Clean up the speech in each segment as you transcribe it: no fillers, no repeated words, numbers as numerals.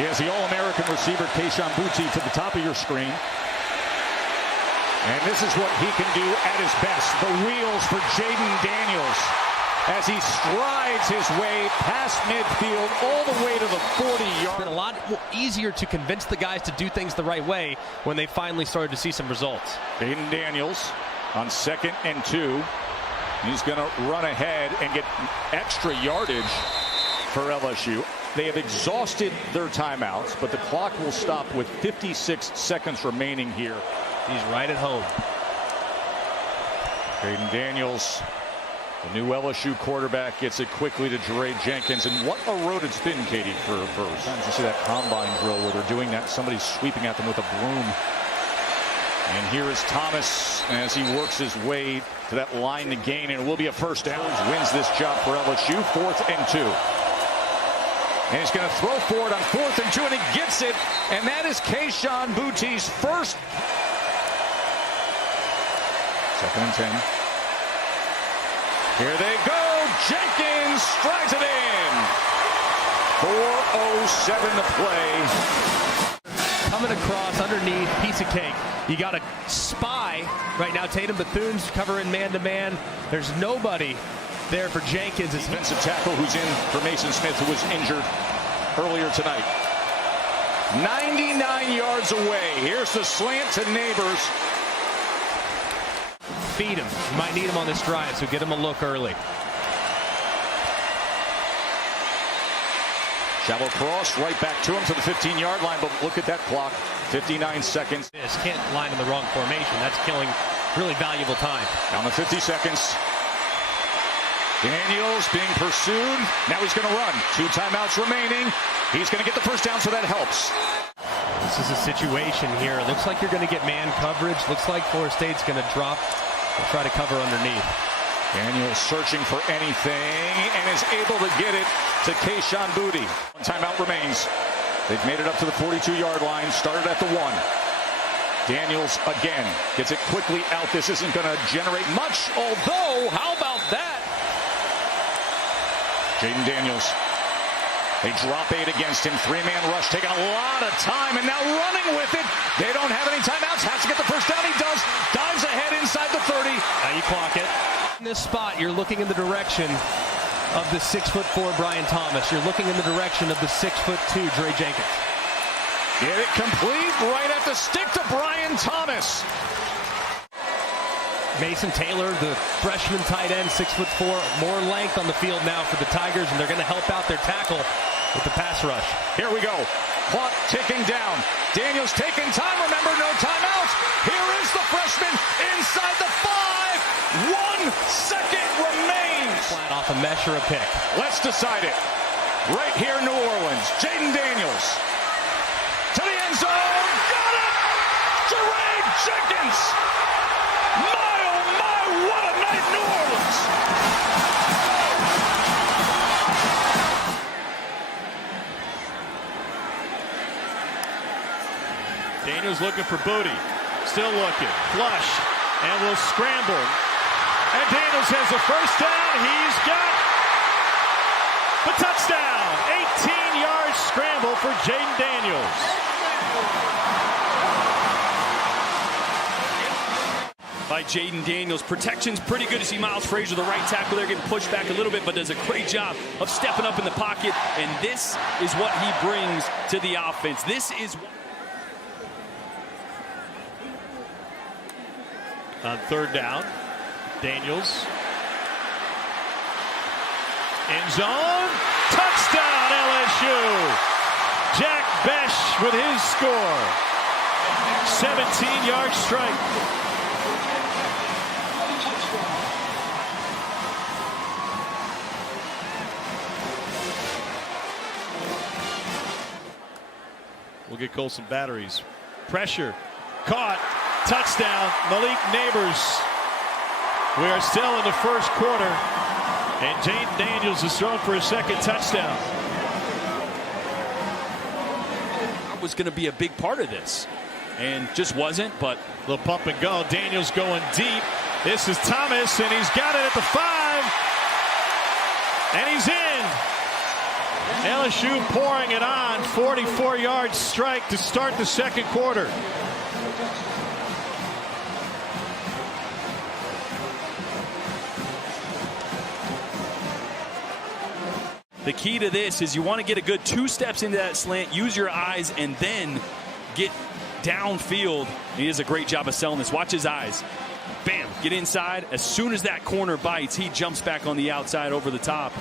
He has the All-American receiver, Kayshon Boutte, to the top of your screen. And this is what he can do at his best. The wheels for Jayden Daniels as he strides his way past midfield all the way to the 40-yard. It's been a lot easier to convince the guys to do things the right way when they finally started to see some results. Jayden Daniels on 2nd and 2. He's going to run ahead and get extra yardage for LSU. They have exhausted their timeouts, but the clock will stop with 56 seconds remaining here. He's right at home. Jayden Daniels, the new LSU quarterback, gets it quickly to Dre Jenkins. And what a road it's been, Katie, for sometimes you see that combine drill where they're doing that, somebody's sweeping at them with a broom. And here is Thomas as he works his way to that line to gain, and it will be a first down. Wins this job for LSU, 4th and 2. And he's going to throw forward on 4th and 2, and he gets it. And that is Kayshon Boutte's first. 2nd and 10. Here they go. Jenkins strides it in. 4:07 to play. Coming across underneath, piece of cake. You got a spy right now. Tatum Bethune's covering man-to-man. There's nobody there for Jenkins. Defensive tackle who's in for Mason Smith, who was injured earlier tonight. 99 yards away. Here's the slant to Neighbors. Feed him. You might need him on this drive, so get him a look early. Shallow cross right back to him to the 15-yard line, but look at that clock. 59 seconds. This can't line in the wrong formation. That's killing really valuable time. Down to 50 seconds. Daniels being pursued. Now he's going to run. 2 timeouts remaining. He's going to get the first down, so that helps. This is a situation here. It looks like you're going to get man coverage. Looks like Florida State's going to drop and try to cover underneath. Daniels searching for anything and is able to get it to Kayshon Boutte. 1 timeout remains. They've made it up to the 42-yard line. Started at the 1. Daniels again gets it quickly out. This isn't going to generate much, although, how about that? Jayden Daniels. They drop 8 against him. 3-man rush, taking a lot of time, and now running with it. They don't have any timeouts. Has to get the first down. He does. Dives ahead inside the 30. Now you clock it. In this spot, you're looking in the direction of the 6'4" Brian Thomas. You're looking in the direction of the 6'2" Dre Jenkins. Get it complete right at the stick to Brian Thomas. Mason Taylor, the freshman tight end, 6'4", more length on the field now for the Tigers, and they're going to help out their tackle with the pass rush. Here we go. Clock ticking down. Daniels taking time. Remember, no timeouts. Here is the freshman inside the 5. 1 second remains. Flat off a mesh or a pick. Let's decide it. Right here in New Orleans. Jayden Daniels to the end zone. Got it. Dre Jenkins. My, oh my, what a night, New Orleans. Daniels looking for Boutte. Still looking. Flush. And will scramble. And Daniels has a first down. He's got the touchdown. 18-yard scramble for Jayden Daniels. By Jayden Daniels. Protection's pretty good. You see Miles Frazier, the right tackle there, getting pushed back a little bit, but does a great job of stepping up in the pocket. And this is what he brings to the offense. This is on 3rd down, Daniels. End zone. Touchdown, LSU. Jack Besh with his score. 17-yard strike. We'll get Colson batteries. Pressure. Caught. Touchdown. Malik Neighbors. We are still in the first quarter. And Jayden Daniels is thrown for a 2nd touchdown. was going to be a big part of this. And just wasn't, but a little pump and go. Daniels going deep. This is Thomas, and he's got it at the 5. And he's in. LSU pouring it on. 44-yard strike to start the second quarter. The key to this is you want to get a good 2 steps into that slant, use your eyes, and then get downfield. He does a great job of selling this. Watch his eyes. Bam, get inside. As soon as that corner bites, he jumps back on the outside over the top.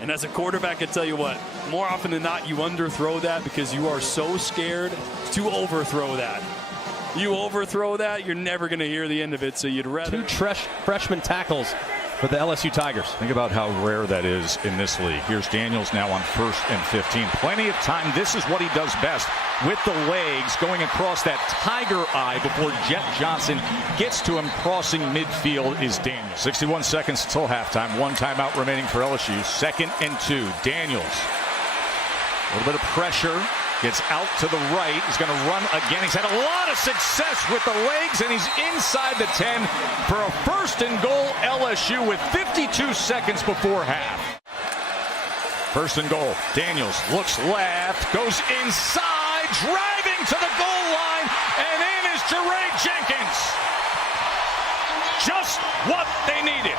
And as a quarterback, I tell you what, more often than not, you underthrow that because you are so scared to overthrow that. You overthrow that, you're never going to hear the end of it, so you'd rather... 2 freshman tackles for the LSU Tigers. Think about how rare that is in this league. Here's Daniels now on 1st and 15. Plenty of time. This is what he does best with the legs, going across that tiger eye before Jet Johnson gets to him. Crossing midfield is Daniels. 61 seconds until halftime. 1 timeout remaining for LSU. 2nd and 2. Daniels. A little bit of pressure. Gets out to the right. He's going to run again. He's had a lot of success with the legs, and he's inside the 10 for a 1st and goal LSU with 52 seconds before half. 1st and goal. Daniels looks left, goes inside, driving to the goal line, and in is Jayden Jenkins. Just what they needed.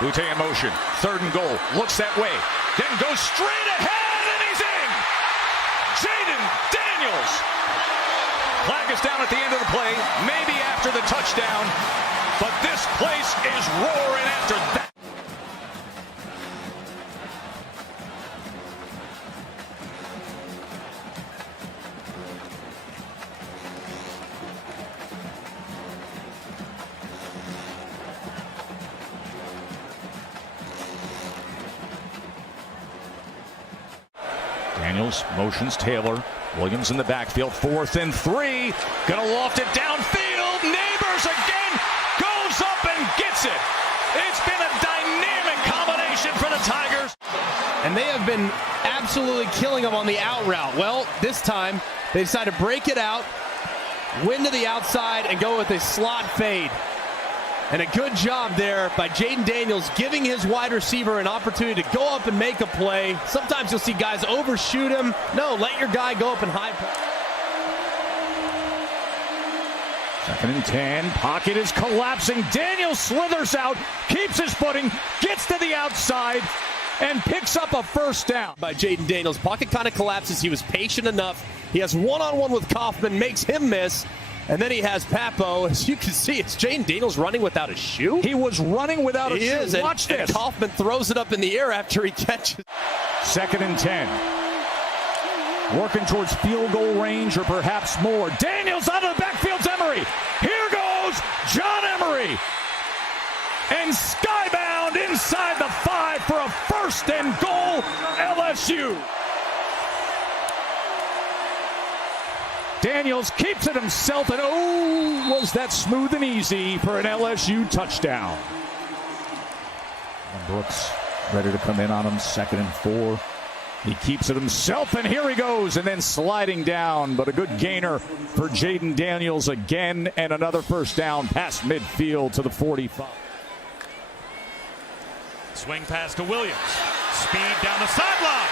Butte in motion. 3rd and goal. Looks that way. Then goes straight ahead, and he's in. Jayden Daniels. Flag is down at the end of the play, maybe after the touchdown, but this place is roaring after that. Daniels motions Taylor. Williams in the backfield. 4th and 3. Gonna loft it downfield. Neighbors again. Goes up and gets it. It's been a dynamic combination for the Tigers. And they have been absolutely killing them on the out route. Well, this time they decide to break it out, win to the outside, and go with a slot fade. And a good job there by Jayden Daniels, giving his wide receiver an opportunity to go up and make a play. Sometimes you'll see guys overshoot him. No, let your guy go up and high. 2nd and 10. Pocket is collapsing. Daniels slithers out, keeps his footing, gets to the outside, and picks up a 1st down. By Jayden Daniels. Pocket kind of collapses. He was patient enough. He has one-on-one with Kaufman, makes him miss. And then he has Papo. As you can see, it's Jayden Daniels running without a shoe. He was running without a shoe. Watch this. And Kaufman throws it up in the air after he catches. 2nd and 10. Working towards field goal range or perhaps more. Daniels out of the backfield. Emery. Here goes John Emery. And skybound inside the 5 for a 1st and goal LSU. Daniels keeps it himself, and oh, was that smooth and easy for an LSU touchdown. And Brooks ready to come in on him, 2nd and 4. He keeps it himself, and here he goes, and then sliding down, but a good gainer for Jayden Daniels again, and another 1st down past midfield to the 45. Swing pass to Williams. Speed down the sideline.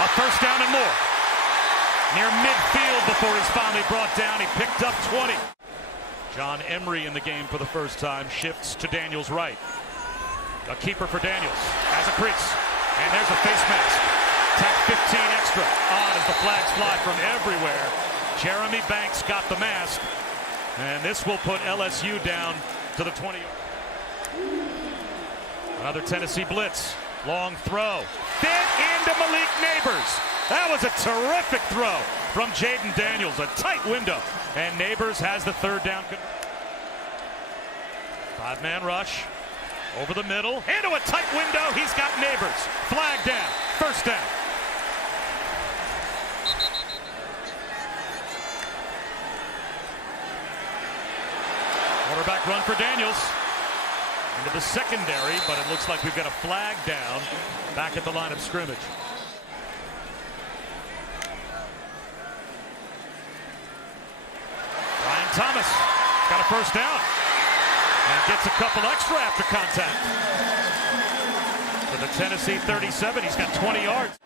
A 1st down and more. Near midfield before he's finally brought down. He picked up 20. John Emery in the game for the 1st time. Shifts to Daniels' right. A keeper for Daniels. Has a crease. And there's a face mask. Tech 15 extra. On as the flags fly from everywhere. Jeremy Banks got the mask. And this will put LSU down to the 20. Another Tennessee blitz. Long throw. Fit into Malik Neighbors. That was a terrific throw from Jayden Daniels. A tight window. And Neighbors has the 3rd down. 5-man rush. Over the middle. Into a tight window. He's got Neighbors. Flag down. 1st down. Quarterback run for Daniels. Into the secondary, but it looks like we've got a flag down back at the line of scrimmage. Ryan Thomas got a 1st down. And gets a couple extra after contact. For the Tennessee 37, he's got 20 yards.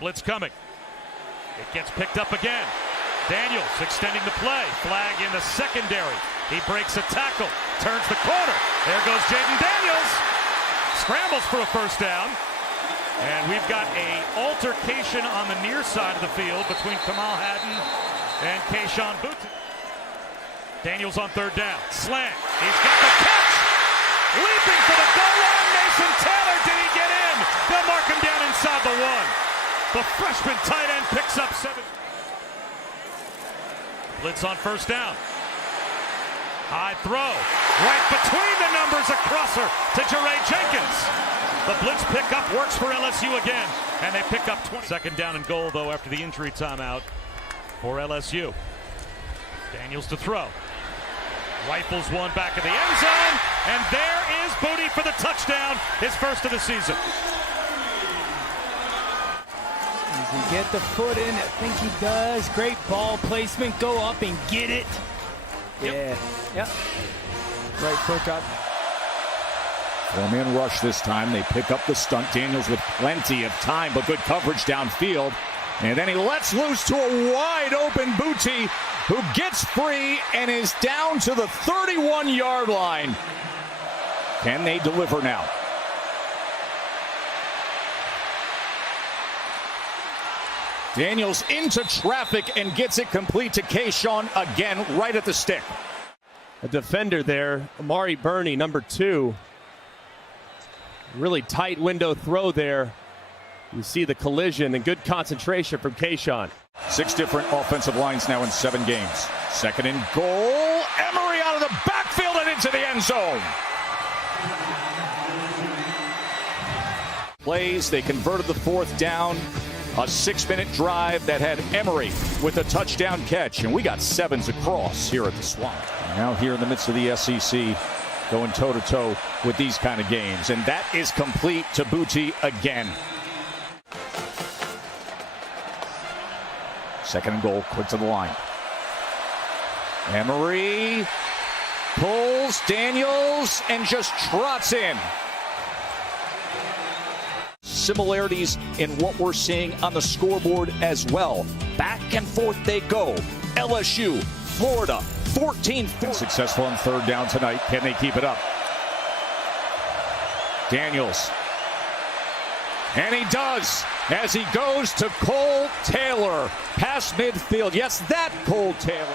Blitz coming. It gets picked up again. Daniels extending the play. Flag in the secondary. He breaks a tackle. Turns the corner. There goes Jayden Daniels. Scrambles for a first down. And we've got an altercation on the near side of the field between Kamal Hadden and Kayshon Boutte. Daniels on third down. Slant. He's got the catch. Leaping for the goal line. Mason Taylor. Did he get in? They'll mark him down inside the one. The freshman tight end picks up 7. Blitz on first down. High throw. Right between the numbers. A crosser to Jayden Jenkins. The blitz pickup works for LSU again. And they pick up 20. Second down and goal, though, after the injury timeout for LSU. Daniels to throw. Rifles one back of the end zone. And there is Boutte for the touchdown. His first of the season. Does he get the foot in? I think he does. Great ball placement. Go up and get it. Yep. Yeah. Right foot up. Four-man rush this time. They pick up the stunt. Daniels with plenty of time, but good coverage downfield. And then he lets loose to a wide-open Boutte, who gets free and is down to the 31-yard line. Can they deliver now? Daniels into traffic and gets it complete to Kayshon again, right at the stick. A defender there, Amari Burney, number 2. Really tight window throw there. You see the collision and good concentration from Kayshon. 6 different offensive lines now in 7 games. Second and goal. Emery out of the backfield and into the end zone. Plays, they converted the 4th down. A 6-minute drive that had Emery with a touchdown catch. And we got 7s across here at the Swamp. Now here in the midst of the SEC, going toe-to-toe with these kind of games. And that is complete to Boutte again. Second and goal, quick to the line. Emery pulls Daniels and just trots in. Similarities in what we're seeing on the scoreboard as well. Back and forth they go. LSU, Florida, 14-4. Successful on third down tonight. Can they keep it up? Daniels. And he does as he goes to Cole Taylor. Past midfield. Yes, that Cole Taylor.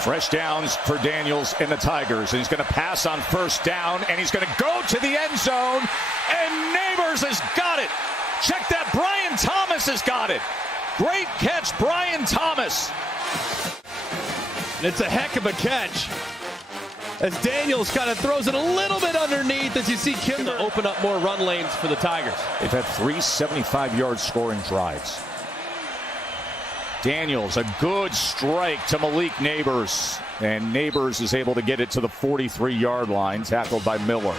Fresh downs for Daniels and the Tigers. And he's going to pass on first down. And he's going to go to the end zone. And Neighbors has got it. Check that. Brian Thomas has got it. Great catch, Brian Thomas. And it's a heck of a catch. As Daniels kind of throws it a little bit underneath as you see Kimber open up more run lanes for the Tigers. They've had 3 75-yard scoring drives. Daniels, a good strike to Malik Neighbors. And Neighbors is able to get it to the 43-yard line, tackled by Miller.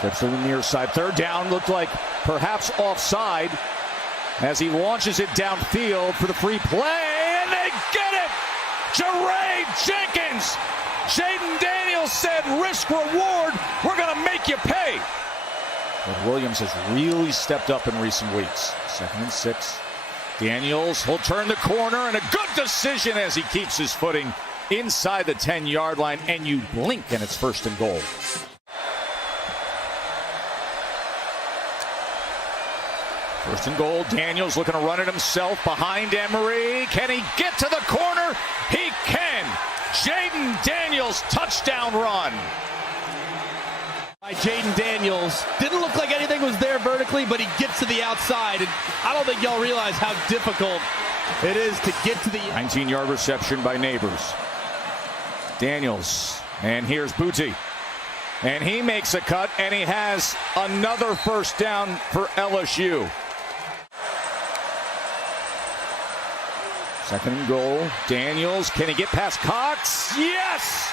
Trips to the near side. Third down, looked like perhaps offside as he launches it downfield for the free play. And they get it! Jayden Jenkins! Jayden Daniels said, risk reward, we're going to make you pay. But Williams has really stepped up in recent weeks. 2nd and 6. Daniels, he'll turn the corner, and a good decision as he keeps his footing inside the 10-yard line, and you blink and it's 1st and goal. First and goal, Daniels looking to run it himself behind Emery. Can he get to the corner? He can. Jayden Daniels, touchdown run. By Jayden Daniels. Didn't look like anything was there vertically, but he gets to the outside. And I don't think y'all realize how difficult it is to get to the 19-yard reception by Neighbors. Daniels, and here's Boutte. And he makes a cut, and he has another first down for LSU. 2nd and goal. Daniels, can he get past Cox? Yes!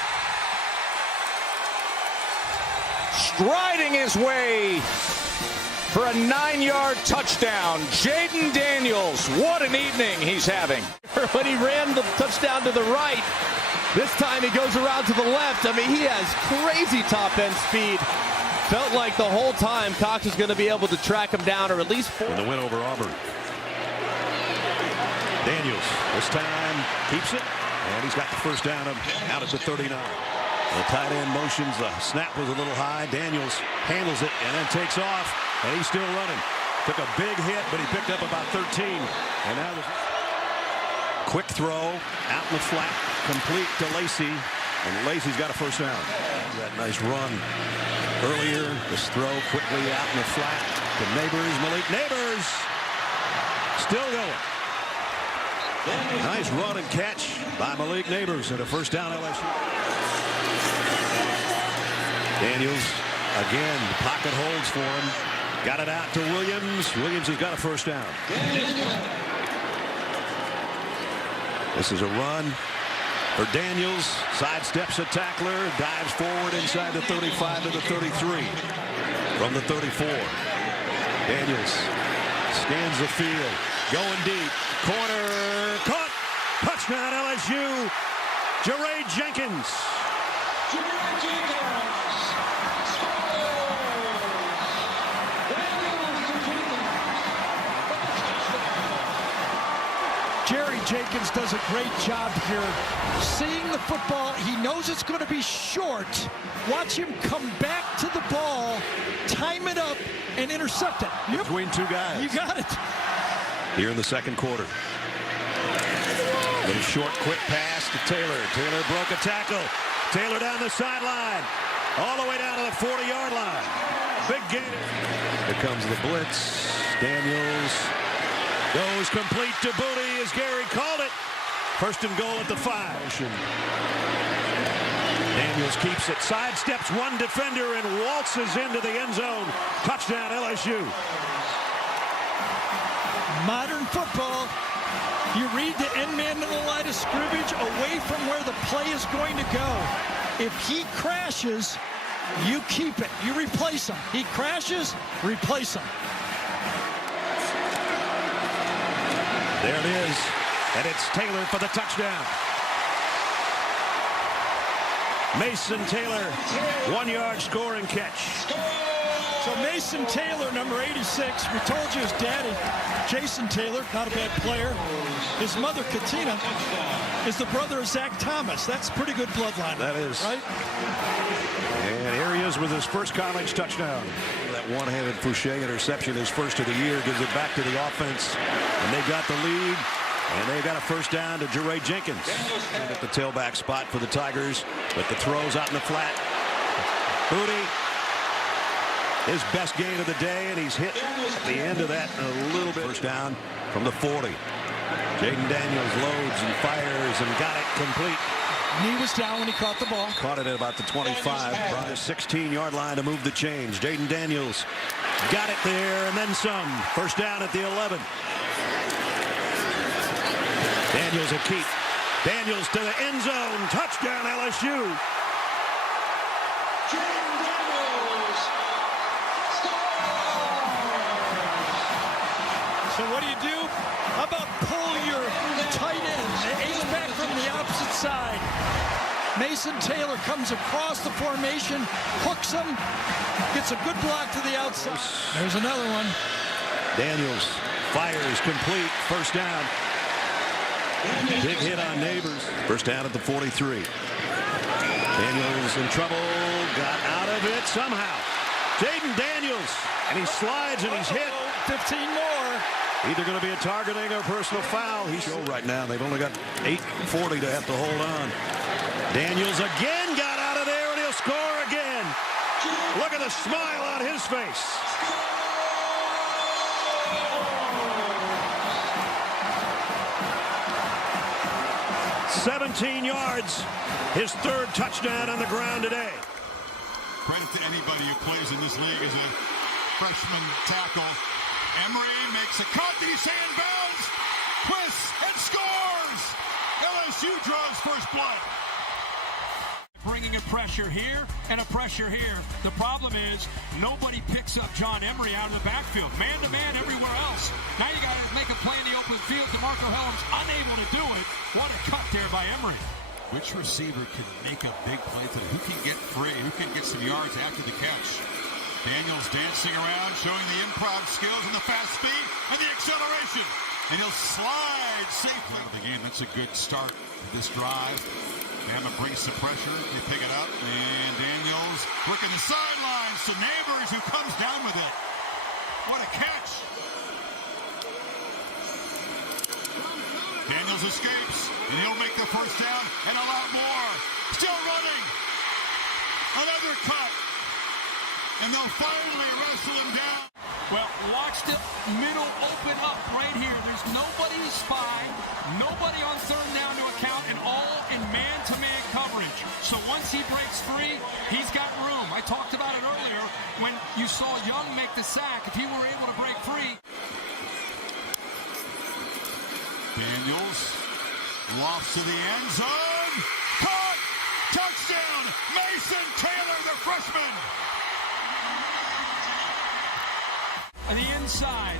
Striding his way for a 9-yard touchdown. Jayden Daniels, what an evening he's having. when he ran the touchdown to the right. This time he goes around to the left. I mean, he has crazy top end speed. Felt like the whole time Cox was going to be able to track him down, or at least four. In the win over Auburn. Daniels this time keeps it, and he's got the first down out at the 39. The tight end motions. The snap was a little high. Daniels handles it and then takes off, and he's still running. Took a big hit, but he picked up about 13. And now the quick throw out in the flat, complete to Lacey, and Lacey's got a first down. That nice run earlier. This throw quickly out in the flat to Neighbors. Malik Neighbors still going. Nice run and catch by Malik Neighbors and a first down LSU. Daniels again, pocket holds for him. Got it out to Williams. Williams has got a first down. This is a run for Daniels. Sidesteps a tackler, dives forward inside the 35 to the 33. From the 34. Daniels scans the field, going deep. Corner, caught, touchdown LSU. Jayden Jenkins. Jenkins does a great job here. Seeing the football, he knows it's going to be short. Watch him come back to the ball, time it up, and intercept it. Yep. Between two guys. You got it. Here in the second quarter. Little short, quick pass to Taylor. Taylor broke a tackle. Taylor down the sideline. All the way down to the 40-yard line. Big gain. Here comes the blitz. Daniels goes complete to Booty as Gary called it. First and goal at the 5. Daniels keeps it. Sidesteps one defender and waltzes into the end zone. Touchdown LSU. Modern football. You read the end man to the line of scrimmage away from where the play is going to go. If he crashes, you keep it. You replace him. He crashes, replace him. There it is. And it's Taylor for the touchdown. Mason Taylor, 1-yard scoring catch. So Mason Taylor, number 86, we told you his daddy, Jason Taylor, not a bad player. His mother, Katina, is the brother of Zach Thomas. That's pretty good bloodline. That is. Right? And here he is with his first college touchdown. That one-handed Fouché interception, his first of the year, gives it back to the offense. And they got the lead. And they got a first down to Jayden Jenkins. And at the tailback spot for the Tigers. But the throws out in the flat. Booty. His best gain of the day, and he's hit at the end of that a little bit. First down from the 40. Jayden Daniels loads and fires and got it complete. Knee was down when he caught the ball. Caught it at about the 25. Brought his 16-yard line to move the chains. Jayden Daniels got it there and then some. First down at the 11. Daniels a keep. Daniels to the end zone. Touchdown LSU. So what do? How about pull your tight end, the H-back from the opposite side. Mason Taylor comes across the formation, hooks him, gets a good block to the outside. There's another one. Daniels fires complete. First down. Big hit on Neighbors. First down at the 43. Daniels in trouble. Got out of it somehow. Jayden Daniels. And he slides and he's hit. 15 more. Either going to be a targeting or personal foul. He's show right now. They've only got 8:40 to have to hold on. Daniels again got out of there and he'll score again. Look at the smile on his face. $17 yards. His third touchdown on the ground today. Credit to anybody who plays in this league as a freshman tackle. Emery makes a cut. Did he stay in bounds? Twists and scores. LSU draws first blood. Bringing it pressure here and a pressure here. The problem is nobody picks up John Emery out of the backfield. Man-to-man everywhere else. Now you got to make a play in the open field. DeMarco Hellams unable to do it. What a cut there by Emery. Which receiver can make a big play today? Who can get free? Who can get some yards after the catch? Daniels dancing around, showing the improv skills and the fast speed and the acceleration. And he'll slide safely out of the game. That's a good start to this drive. Bama brings some pressure. They pick it up. And Daniels working the sidelines to Neighbors, who comes down with it. What a catch. Daniels escapes, and he'll make the first down and a lot more. Still running. Another cut. And they'll finally wrestle him down. Well, watch the middle open up right here. There's nobody to spy, nobody on third down to account, and all in man-to-man coverage. So once he breaks free, he's got room. I talked about it earlier when you saw Young make the sack. If he were able to break free. Daniels lofts to the end zone. Caught! Touchdown! Mason Taylor, the freshman! On the inside,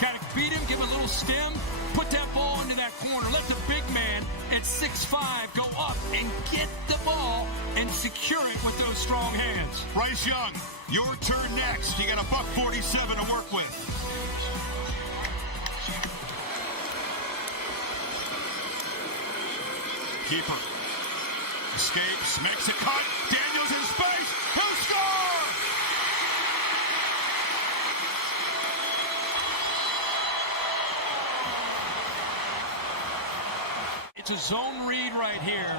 got to beat him, give him a little stem, put that ball into that corner. Let the big man at 6'5" go up and get the ball and secure it with those strong hands. Bryce Young, your turn next. You got a $147 to work with. Keeper escapes, makes a cut. Daniels in space. He'll score! It's a zone read right here.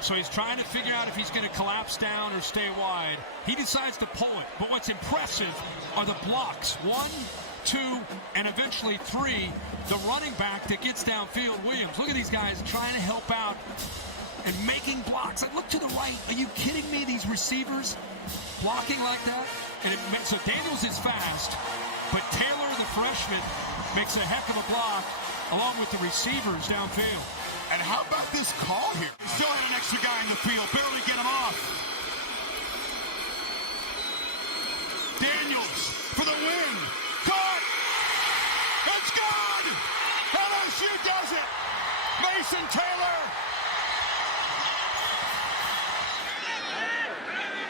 So he's trying to figure out if he's going to collapse down or stay wide. He decides to pull it. But what's impressive are the blocks. 1, 2, and eventually 3. The running back that gets downfield, Williams. Look at these guys trying to help out and making blocks. I look to the right. Are you kidding me? These receivers blocking like that? So Daniels is fast, but Taylor, the freshman, makes a heck of a block along with the receivers downfield. And how about this call here? He still had an extra guy in the field, barely get him off. Daniels for the win. Caught! It's good! LSU does it! Mason Taylor!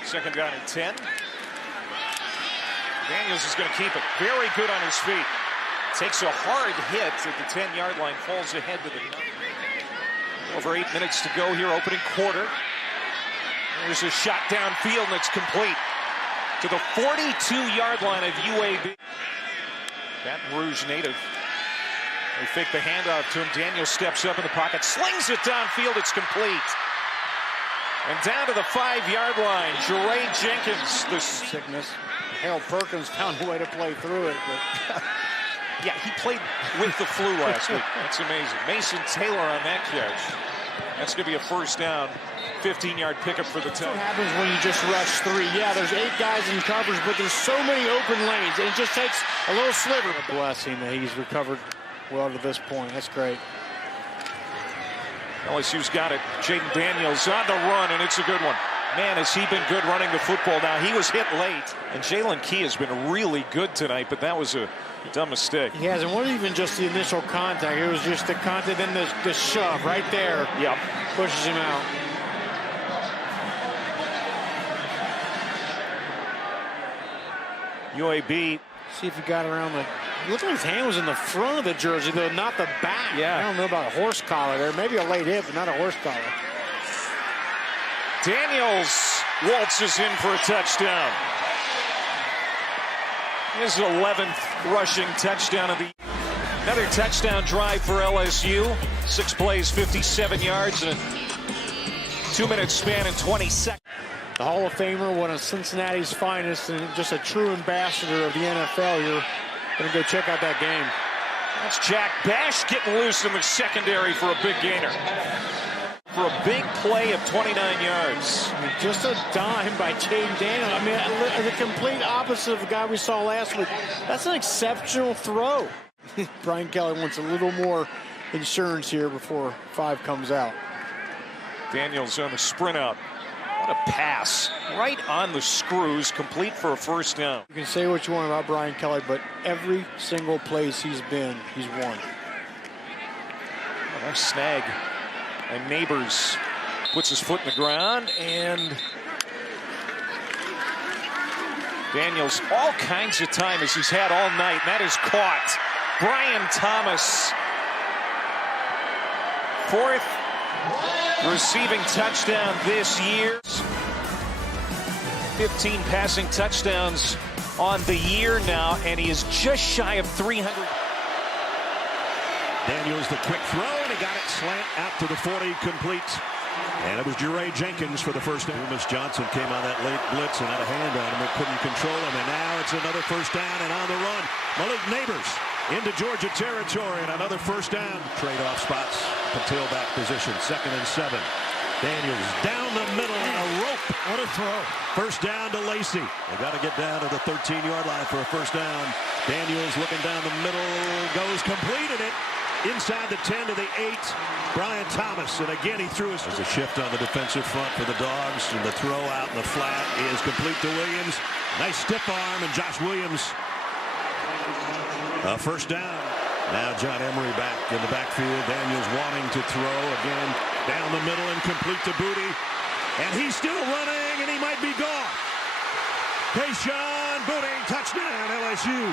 Second down and 10. Daniels is going to keep it. Very good on his feet. Takes a hard hit at the 10-yard line, falls ahead to the 9. Over 8 minutes to go here, opening quarter. There's a shot downfield, and it's complete to the 42-yard line of UAB. Baton Rouge native. They fake the handoff to him. Daniel steps up in the pocket, slings it downfield. It's complete. And down to the 5-yard line, Jayden Jenkins. The sickness. Harold Perkins found a way to play through it. But yeah, he played with the flu last week. That's amazing. Mason Taylor on that catch. That's going to be a first down, 15-yard pickup for the that's Tide. what happens when you just rush 3. Yeah, there's 8 guys in coverage, but there's so many open lanes, and it just takes a little sliver. A blessing that he's recovered well to this point. That's great. LSU's got it. Jayden Daniels on the run, and it's a good one. Man, has he been good running the football. Now, he was hit late, and Jalen Key has been really good tonight, but that was a dumb mistake. He hasn't. It wasn't even just the initial contact. It was just the contact, then the shove right there. Yep. Pushes him out. UAB. See if he got around the... It looked like his hand was in the front of the jersey, though, not the back. Yeah. I don't know about a horse collar there. Maybe a late hit, but not a horse collar. Daniels waltzes in for a touchdown. His 11th rushing touchdown of the... Another touchdown drive for LSU. 6 plays, 57 yards, and a 2-minute span in 20 seconds. The Hall of Famer, one of Cincinnati's finest, and just a true ambassador of the NFL. You're going to go check out that game. That's Jack Bash getting loose in the secondary for a big gainer. For a big play of 29 yards. I mean, just a dime by Jayden Daniels. I mean, the complete opposite of the guy we saw last week. That's an exceptional throw. Brian Kelly wants a little more insurance here before 5 comes out. Daniels on the sprint out. What a pass. Right on the screws, complete for a first down. You can say what you want about Brian Kelly, but every single place he's been, he's won. Oh, nice snag. And Neighbors puts his foot in the ground, and Daniels all kinds of time as he's had all night, and that is caught. Brian Thomas, 4th receiving touchdown this year. 15 passing touchdowns on the year now, and he is just shy of 300. Daniels, the quick throw, and he got it slant out to the 40, complete. And it was Jayden Jenkins for the first down. Loomis Johnson came on that late blitz and had a hand on him, but couldn't control him. And now it's another first down and on the run. Malik Neighbors into Georgia territory, and another first down. Trade-off spots, the tailback position, 2nd and 7. Daniels down the middle on a rope. What a throw. First down to Lacey. They got to get down to the 13-yard line for a first down. Daniels looking down the middle, goes completed it. Inside the 10 to the 8, Brian Thomas, and again he threw his. There's a shift on the defensive front for the Dogs, and the throw out in the flat is complete to Williams. Nice stiff arm, and Josh Williams. First down. Now John Emery back in the backfield. Daniels wanting to throw again down the middle and complete to Booty, and he's still running, and he might be gone. Kayshon Booty, touchdown LSU.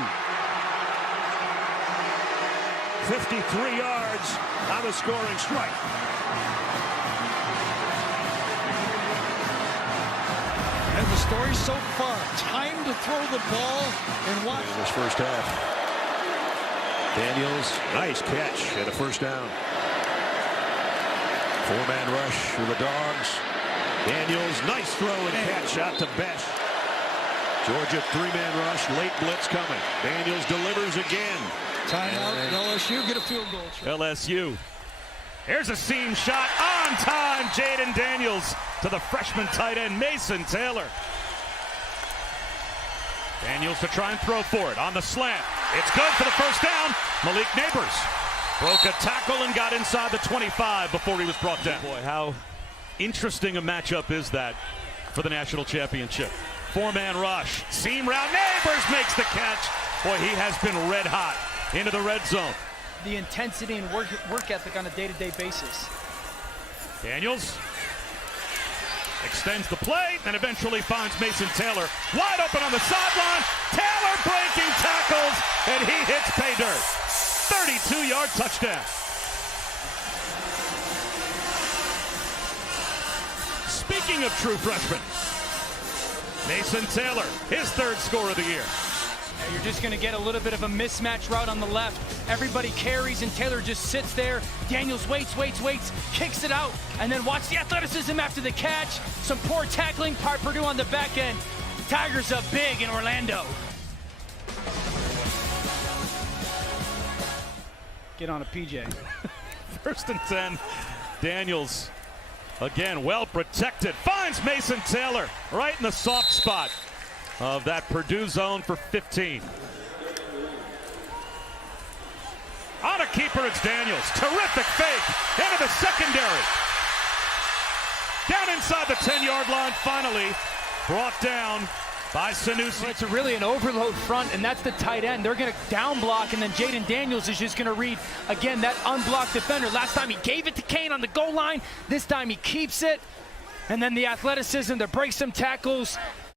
53 yards on the scoring strike. And the story so far, time to throw the ball and watch. In this first half. Daniels, nice catch and a first down. 4-man rush for the Dogs. Daniels, nice throw and catch out to Besh. Georgia 3-man rush, late blitz coming. Daniels delivers again. Timeout, LSU, get a field goal. LSU. Here's a seam shot on time. Jayden Daniels to the freshman tight end, Mason Taylor. Daniels to try and throw for it on the slant. It's good for the first down. Malik Neighbors broke a tackle and got inside the 25 before he was brought down. Boy, how interesting a matchup is that for the national championship. 4-man rush, seam route. Neighbors makes the catch. Boy, he has been red hot into the red zone. The intensity and work ethic on a day-to-day basis. Daniels extends the play and eventually finds Mason Taylor wide open on the sideline. Taylor breaking tackles, and he hits pay dirt. 32-yard touchdown. Speaking of true freshmen, Mason Taylor, his 3rd score of the year. You're just going to get a little bit of a mismatch route on the left. Everybody carries, and Taylor just sits there. Daniels waits, kicks it out, and then watch the athleticism after the catch. Some poor tackling by Purdue on the back end. Tigers up big in Orlando. Get on a PJ. 1st and 10. Daniels, again, well protected. Finds Mason Taylor right in the soft spot of that Purdue zone for 15. On a keeper, it's Daniels. Terrific fake into the secondary. Down inside the 10-yard line, finally brought down by Sanusi. Well, it's really an overload front, and that's the tight end. They're going to down block, and then Jayden Daniels is just going to read, again, that unblocked defender. Last time he gave it to Kane on the goal line. This time he keeps it. And then the athleticism to break some tackles,